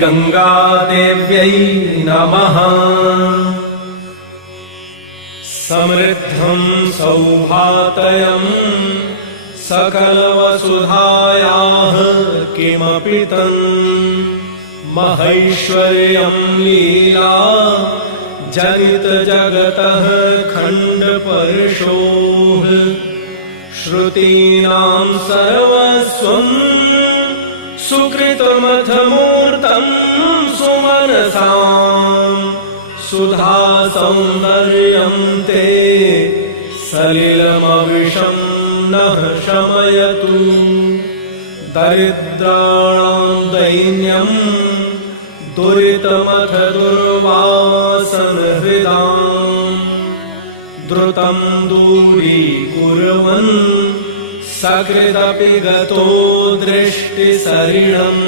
श्रीगङ्गादेव्यै नमः। समृद्धं सौभातयं सकलवसुधायाः किमपि तन् महैश्वर्यं लीला जनितजगतः खण्डपर्शोः श्रुतीनां सर्वस्वं सुकृतमथमूर्तं सुमनसां सुधा सौन्दर्यं ते सलिलमविशं नः शमयतु दरिद्राणां दैन्यं दुरितमथ दुर्वासनहृदां द्रुतं दूरीकुर्वन् सकृदपि गतो दृष्टिसरिणम्।